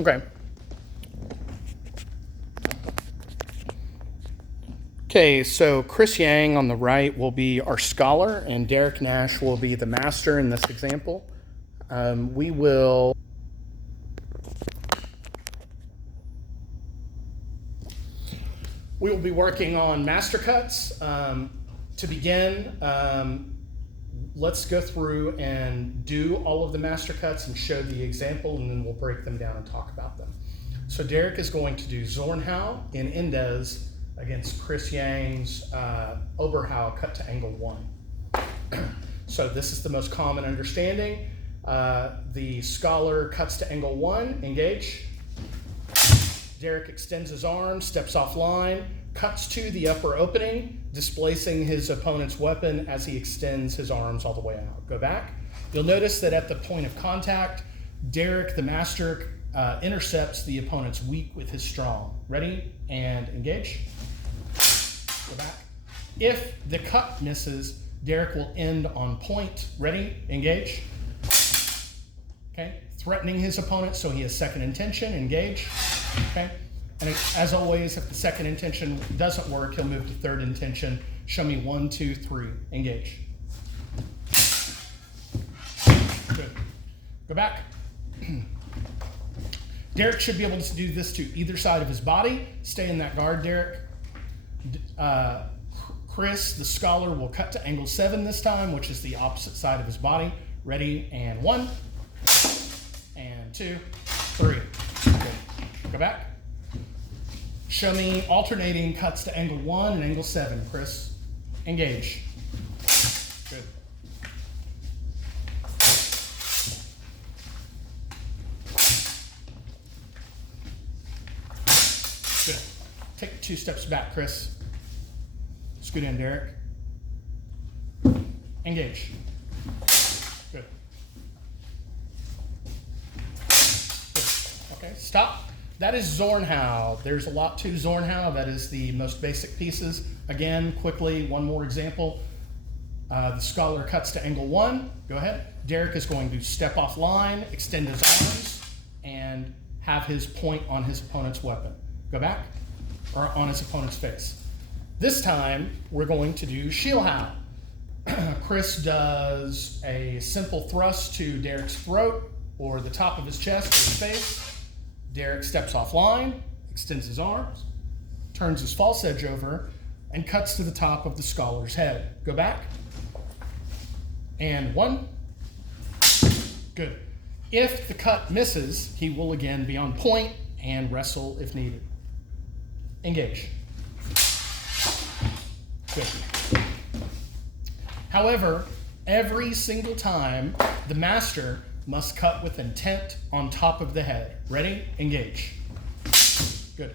Okay. Okay, so Chris Yang on the right will be our scholar, and Derek Nash will be the master in this example. We will be working on master cuts. To begin, let's go through and do all of the master cuts and show the example, and then we'll break them down and talk about them. So Derek is going to do Zornhau in Indes against Chris Yang's Oberhau cut to angle 1. So this is the most common understanding. The scholar cuts to angle 1, engage. Derek extends his arm, steps offline, cuts to the upper opening, displacing his opponent's weapon as he extends his arms all the way out. Go back. You'll notice that at the point of contact, Derek, the master, intercepts the opponent's weak with his strong. Ready? And engage. Go back. If the cut misses, Derek will end on point. Ready? Engage. Okay. Threatening his opponent so he has second intention. Engage. Okay. And as always, if the second intention doesn't work, he'll move to third intention. Show me 1, 2, 3. Engage. Good. Go back. Derek should be able to do this to either side of his body. Stay in that guard, Derek. Chris, the scholar, will cut to angle 7 this time, which is the opposite side of his body. Ready? And 1, and 2, 3. Good. Go back. Show me alternating cuts to angle 1 and angle 7, Chris. Engage. Good. Good. Take 2 steps back, Chris. Scoot in, Derek. Engage. Good. Good. Okay, stop. That is Zornhau. There's a lot to Zornhau. That is the most basic pieces. Again, quickly, one more example. The scholar cuts to angle 1. Go ahead. Derek is going to step off line, extend his arms, and have his point on his opponent's weapon. Go back, or on his opponent's face. This time, we're going to do Shielhau. Chris does a simple thrust to Derek's throat, or the top of his chest, or his face. Derek steps offline, extends his arms, turns his false edge over, and cuts to the top of the scholar's head. Go back. And 1. Good. If the cut misses, he will again be on point and wrestle if needed. Engage. Good. However, every single time, the master must cut with intent on top of the head. Ready? Engage. Good.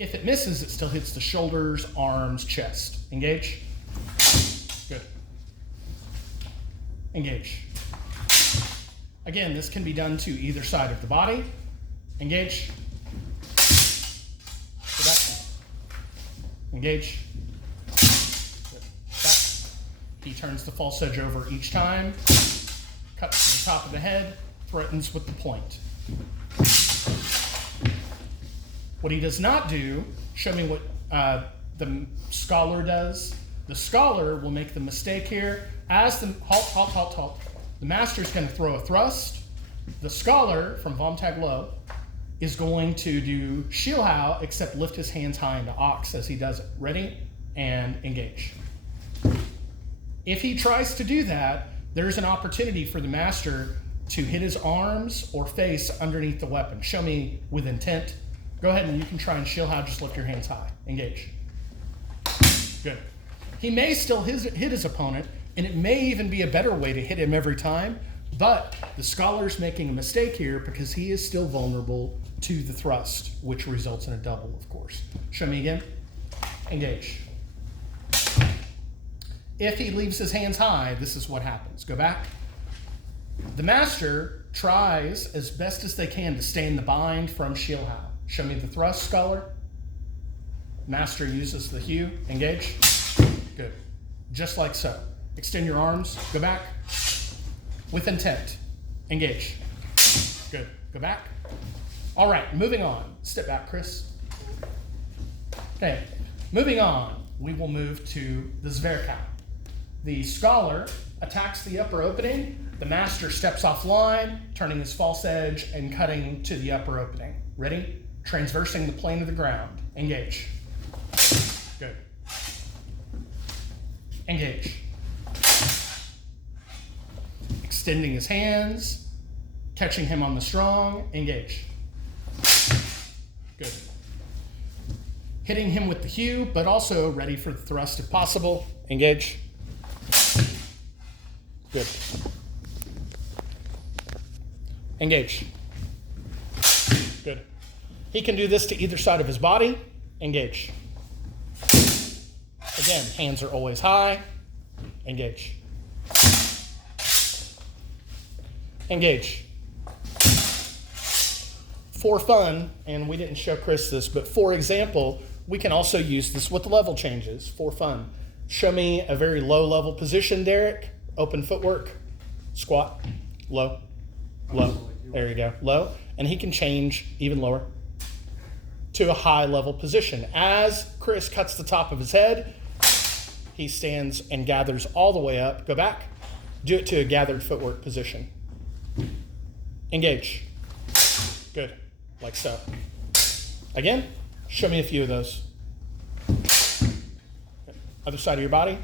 If it misses, it still hits the shoulders, arms, chest. Engage. Good. Engage. Again, this can be done to either side of the body. Engage. Go back. Engage. Good. Back. He turns the false edge over each time. Cuts to the top of the head, threatens with the point. What he does not do, show me what the scholar does. The scholar will make the mistake here. As the, halt. The master is going to throw a thrust. The scholar, from Vom Tag Low, is going to do Shielhau, except lift his hands high into Ox as he does it. Ready? And engage. If he tries to do that, there's an opportunity for the master to hit his arms or face underneath the weapon. Show me with intent. Go ahead and you can try and Shielhau, just lift your hands high. Engage. Good. He may still hit his opponent, and it may even be a better way to hit him every time, but the scholar's making a mistake here because he is still vulnerable to the thrust, which results in a double, of course. Show me again. Engage. If he leaves his hands high, this is what happens. Go back. The master tries as best as they can to stay in the bind from Shielhau. Show me the thrust, scholar. Master uses the hew. Engage. Good. Just like so. Extend your arms. Go back. With intent. Engage. Good. Go back. All right, moving on. Step back, Chris. Okay, moving on, we will move to the Zwerchau. The scholar attacks the upper opening. The master steps offline, turning his false edge and cutting to the upper opening. Ready? Transversing the plane of the ground. Engage. Good. Engage. Extending his hands, catching him on the strong. Engage. Good. Hitting him with the hew, but also ready for the thrust if possible. Engage. Good. Engage. Good. He can do this to either side of his body. Engage. Again, hands are always high. Engage. Engage. For fun, and we didn't show Chris this, but for example, we can also use this with level changes for fun. Show me a very low level position, Derek. Open footwork, squat, low, low. There you go, low. And he can change even lower to a high level position. As Chris cuts the top of his head, he stands and gathers all the way up. Go back, do it to a gathered footwork position. Engage. Good, like so. Again, show me a few of those. Other side of your body,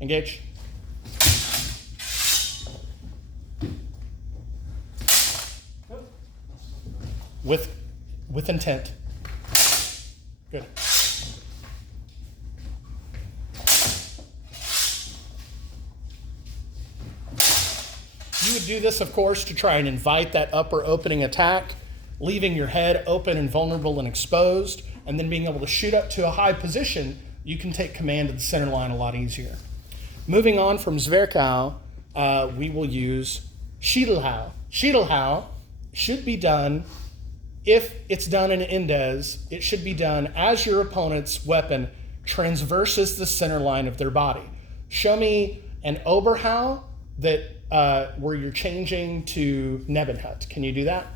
engage. With intent. Good. You would do this, of course, to try and invite that upper opening attack, leaving your head open and vulnerable and exposed, and then being able to shoot up to a high position. You can take command of the center line a lot easier. Moving on from Zwerchau, we will use Schiedelhau. Schiedelhau should be done, if it's done in Indes, it should be done as your opponent's weapon transverses the center line of their body. Show me an Oberhau that where you're changing to Nebenhut. Can you do that?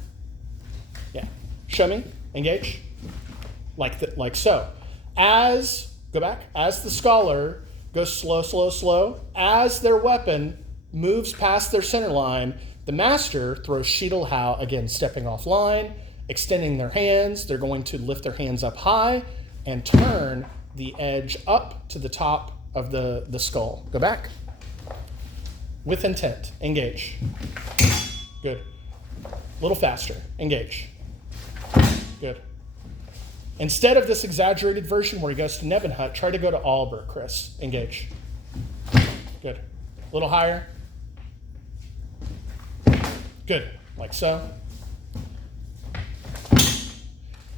Yeah. Show me. Engage. Like so. Go back. As the scholar goes slow, slow, slow, as their weapon moves past their center line, the master throws Schiedelhau, again, stepping offline, extending their hands. They're going to lift their hands up high and turn the edge up to the top of the skull. Go back. With intent. Engage. Good. A little faster. Engage. Good. Instead of this exaggerated version where he goes to Nebenhut, try to go to Alber, Chris. Engage. Good. A little higher. Good. Like so.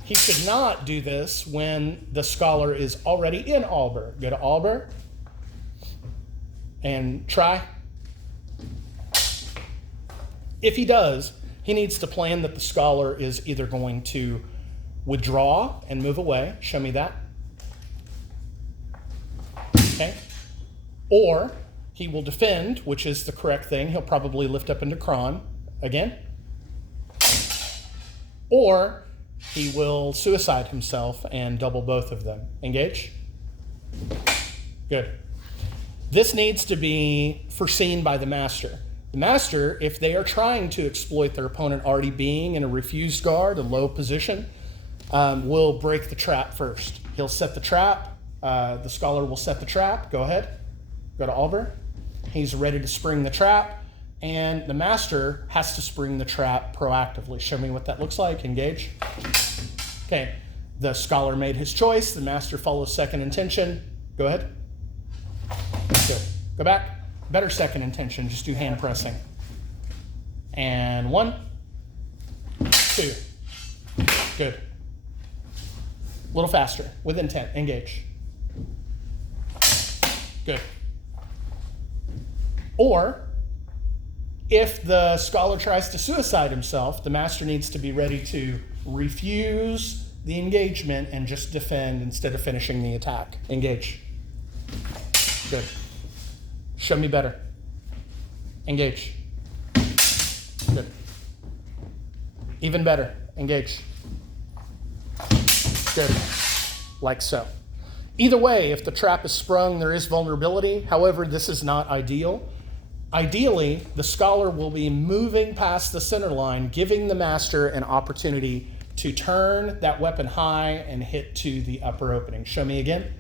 He should not do this when the scholar is already in Alber. Go to Alber and try. If he does, he needs to plan that the scholar is either going to withdraw and move away. Show me that. Okay. Or he will defend, which is the correct thing. He'll probably lift up into Kron again. Or he will suicide himself and double both of them. Engage. Good. This needs to be foreseen by the master. The master, if they are trying to exploit their opponent already being in a refused guard, a low position, will break the trap first. He'll set the trap. The scholar will set the trap. Go ahead. Go to Alber. He's ready to spring the trap. And the master has to spring the trap proactively. Show me what that looks like. Engage. Okay. The scholar made his choice. The master follows second intention. Go ahead. Good. Go back. Better second intention. Just do hand pressing. And 1, 2. Good. A little faster. With intent. Engage. Good. Or, if the scholar tries to suicide himself, the master needs to be ready to refuse the engagement and just defend instead of finishing the attack. Engage. Good. Show me better. Engage. Good. Even better. Engage. Good. Like so. Either way, if the trap is sprung, there is vulnerability. However, this is not ideal. Ideally, the scholar will be moving past the center line, giving the master an opportunity to turn that weapon high and hit to the upper opening. Show me again.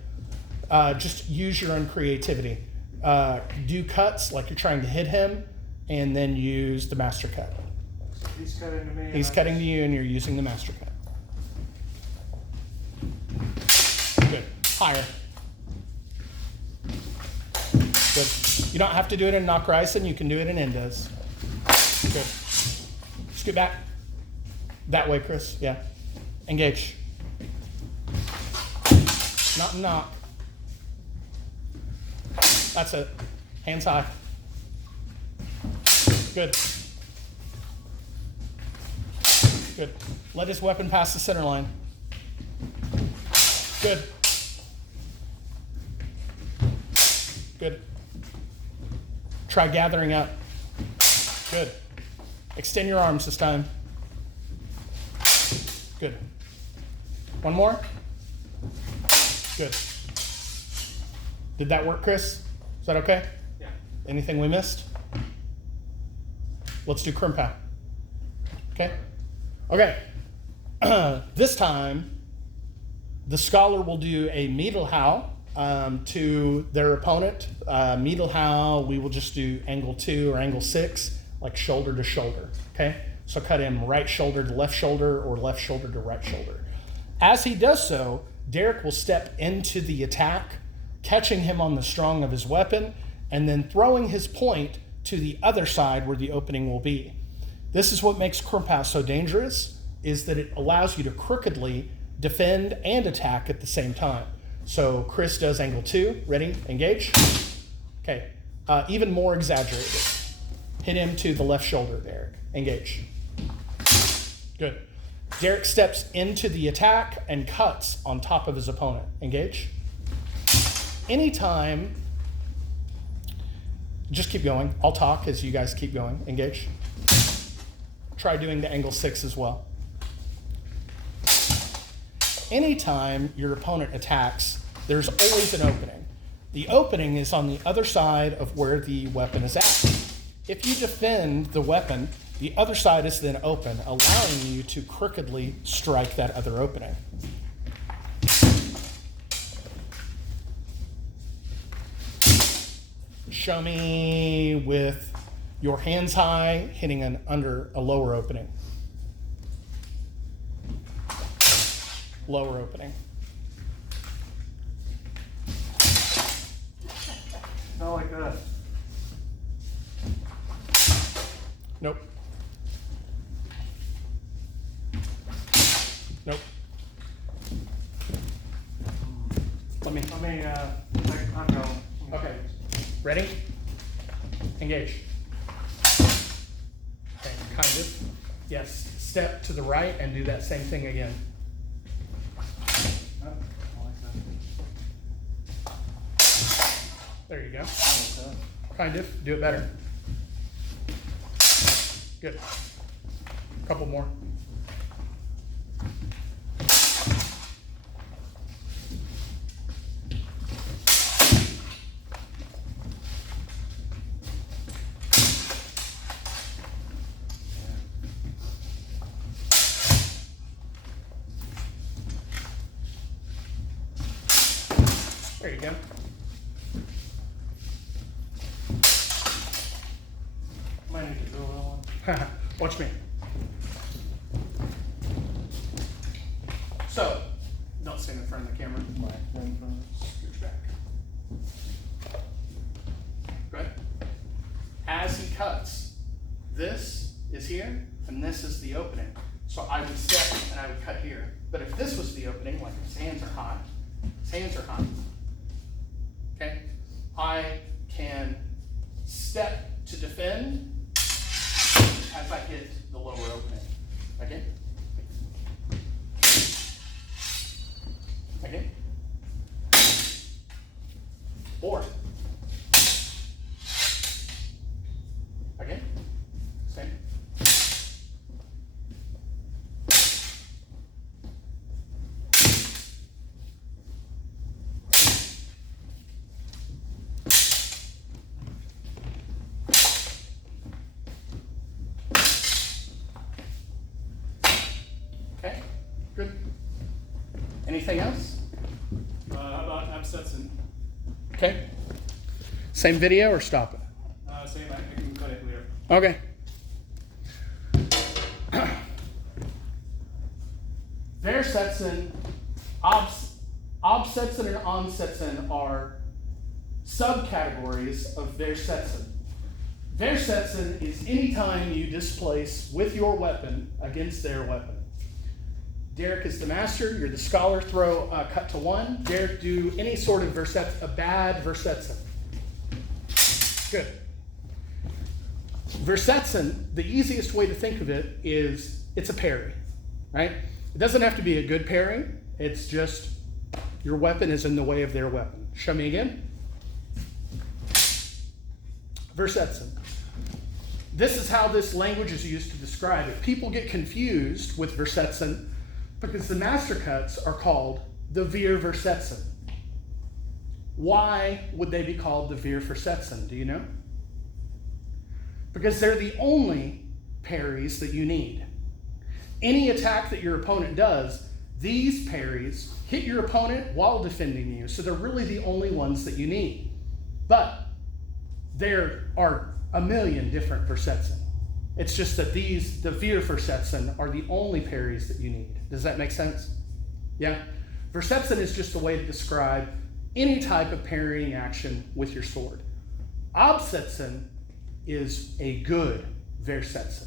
Just use your own creativity. Do cuts like you're trying to hit him, and then use the master cut. He's cutting to me. He's cutting to you, and you're using the master cut. Good. Higher. Good. You don't have to do it in Nachreisen. You can do it in Indes. Good. Scoot back. That way, Chris. Yeah. Engage. Not knock. That's it. Hands high. Good. Good. Let his weapon pass the center line. Good. Good. Try gathering up. Good. Extend your arms this time. Good. One more. Good. Did that work, Chris? Is that okay? Yeah. Anything we missed? Let's do Krimpau. Okay? Okay. This time, the scholar will do a Mittelhau to their opponent. Mittelhau, we will just do angle 2 or angle 6, like shoulder to shoulder. Okay? So cut him right shoulder to left shoulder or left shoulder to right shoulder. As he does so, Derek will step into the attack, catching him on the strong of his weapon, and then throwing his point to the other side where the opening will be. This is what makes Krimpau so dangerous, is that it allows you to crookedly defend and attack at the same time. So Chris does angle 2. Ready? Engage. Okay. Even more exaggerated. Hit him to the left shoulder, Derek. Engage. Good. Derek steps into the attack and cuts on top of his opponent. Engage. Anytime, just keep going. I'll talk as you guys keep going. Engage. Try doing the angle 6 as well. Anytime your opponent attacks, there's always an opening. The opening is on the other side of where the weapon is at. If you defend the weapon, the other side is then open, allowing you to crookedly strike that other opening. Show me with your hands high, hitting under a lower opening. Lower opening. Not like that. Nope. Nope. I'm going. Okay. Ready? Engage. Okay, kind of. Yes. Step to the right and do that same thing again. Oh, I like that. There you go. I like that. Kind of. Do it better. Good. Couple more. There you go. Might need to drill that one. Watch me. So, don't stand in front of the camera. Scooch back. Good. As he cuts, this is here, and this is the opening. So I would step and I would cut here. But if this was the opening, like his hands are high, okay, I can step to defend as I hit the lower opening. Okay? Okay? Or. Okay? Same. Good. Anything else? How about absetzen? Okay. Same video or stop it? Same, I can cut it later. Okay. Versetzen, absetzen, and ansetzen are subcategories of versetzen. Versetzen is any time you displace with your weapon against their weapon. Derek is the master, you're the scholar, throw cut to one. Derek, do any sort of versetzen, a bad versetzen. Good. Versetzen, the easiest way to think of it is it's a parry, right? It doesn't have to be a good parry. It's just your weapon is in the way of their weapon. Show me again. Versetzen. This is how this language is used to describe it. People get confused with versetzen because the master cuts are called the Veer versetzen. Why would they be called the Veer versetzen? Do you know? Because they're the only parries that you need. Any attack that your opponent does, these parries hit your opponent while defending you, so they're really the only ones that you need. But there are a million different versetzen. It's just that the Veer versetzen are the only parries that you need. Does that make sense? Yeah? Versetzen is just a way to describe any type of parrying action with your sword. Absetzen is a good versetzen.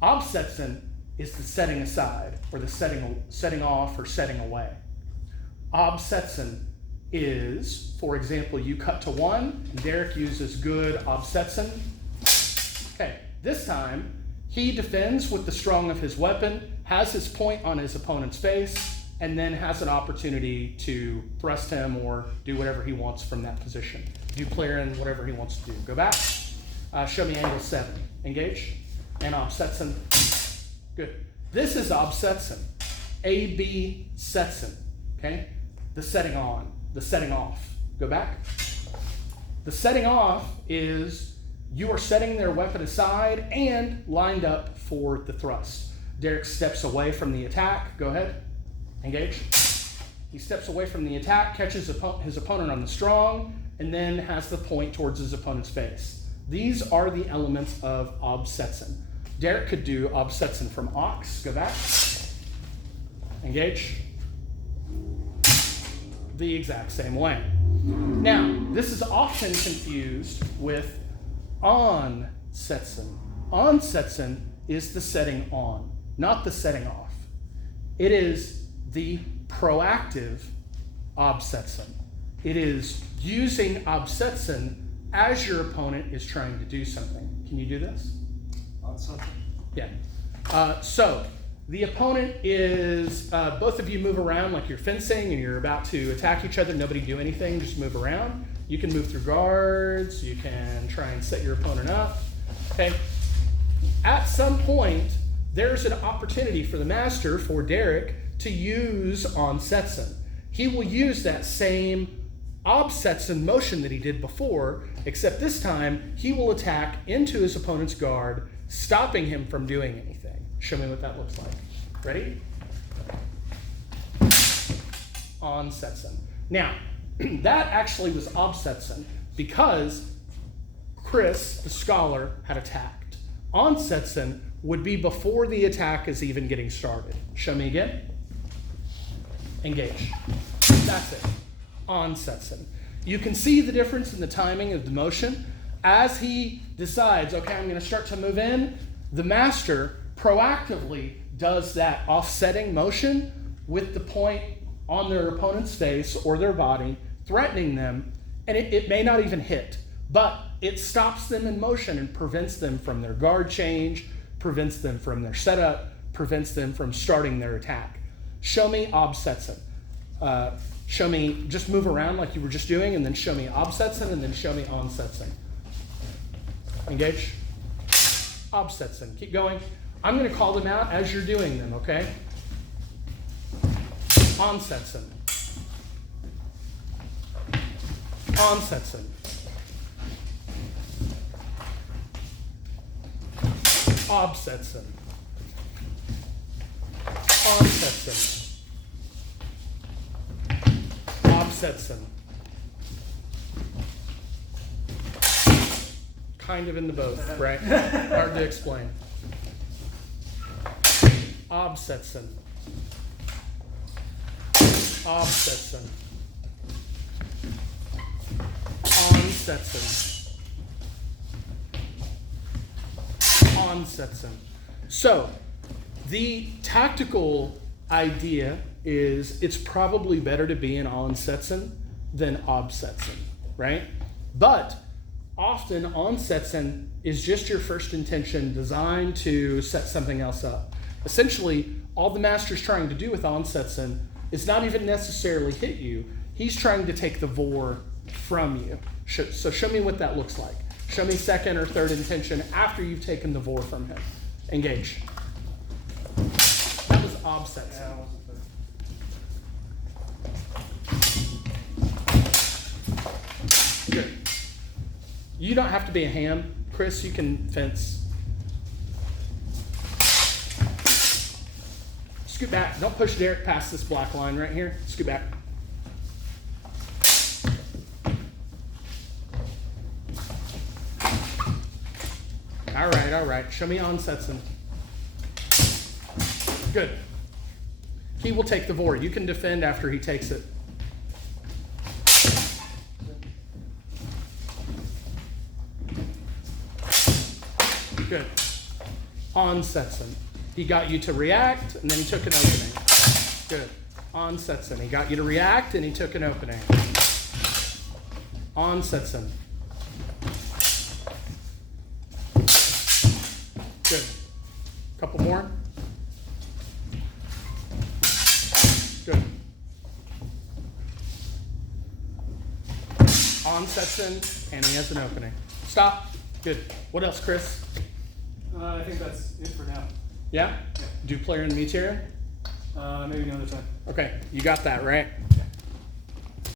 Absetzen is the setting aside, or the setting off or setting away. Absetzen is, for example, you cut to one, and Derek uses good absetzen. Okay, this time, he defends with the strong of his weapon, has his point on his opponent's face, and then has an opportunity to thrust him or do whatever he wants from that position. Do clearing, whatever he wants to do. Go back. Show me angle 7. Engage. And absetzen. Good. This is absetzen. A-B setzen. Okay? The setting on. The setting off. Go back. The setting off is you are setting their weapon aside and lined up for the thrust. Derek steps away from the attack. Go ahead. Engage. He steps away from the attack, catches his opponent on the strong, and then has the point towards his opponent's face. These are the elements of absetzen. Derek could do absetzen from ox. Go back. Engage. The exact same way. Now, this is often confused with ansetzen. Ansetzen is the setting on, not the setting off. It is the proactive absetzen. It is using absetzen as your opponent is trying to do something. Can you do this? Absetzen. Yeah. So the opponent is, both of you move around like you're fencing and you're about to attack each other. Nobody do anything, just move around. You can move through guards. You can try and set your opponent up. Okay. At some point, there's an opportunity for the master, for Derek, to use ansetzen. He will use that same absetzen motion that he did before, except this time he will attack into his opponent's guard, stopping him from doing anything. Show me what that looks like. Ready? Ansetzen. Now, that actually was absetzen because Chris, the scholar, had attacked. Ansetzen would be before the attack is even getting started. Show me again. Engage. That's it. Ansetzen. You can see the difference in the timing of the motion. As he decides, okay, I'm going to start to move in, the master proactively does that offsetting motion with the point on their opponent's face or their body, threatening them, and it may not even hit, but it stops them in motion and prevents them from their guard change, prevents them from their setup, prevents them from starting their attack. Show me absetzen. Show me, just move around like you were just doing, and then show me absetzen, and then show me ansetzen. Engage. Absetzen. Keep going. I'm going to call them out as you're doing them, okay? Ansetzen. Ansetzen. Absetzen. ansetzen, absetzen. Kind of in the both, right? Hard to explain. Absetzen, absetzen, ansetzen, ansetzen. So, the tactical idea is it's probably better to be in ansetzen than absetzen, right? But often ansetzen is just your first intention designed to set something else up. Essentially, all the master's trying to do with ansetzen is not even necessarily hit you. He's trying to take the vor from you. So show me what that looks like. Show me second or third intention after you've taken the vor from him. Engage. That was absetzen. Yeah, I wasn't there. Good. You don't have to be a ham, Chris. You can fence. Scoot back. Don't push Derek past this black line right here. Scoot back. All right. Show me ansetzen. Good. He will take the vor. You can defend after he takes it. Good. Ansetzen. He got you to react, and then he took an opening. Good. Ansetzen. He got you to react, and he took an opening. Ansetzen. Good. Couple more. Good. Ansetzen, and he has an opening. Stop. Good. What else, Chris? I think that's it for now. Yeah? Yeah. Do player in the meat area? Maybe another time. Okay, you got that, right?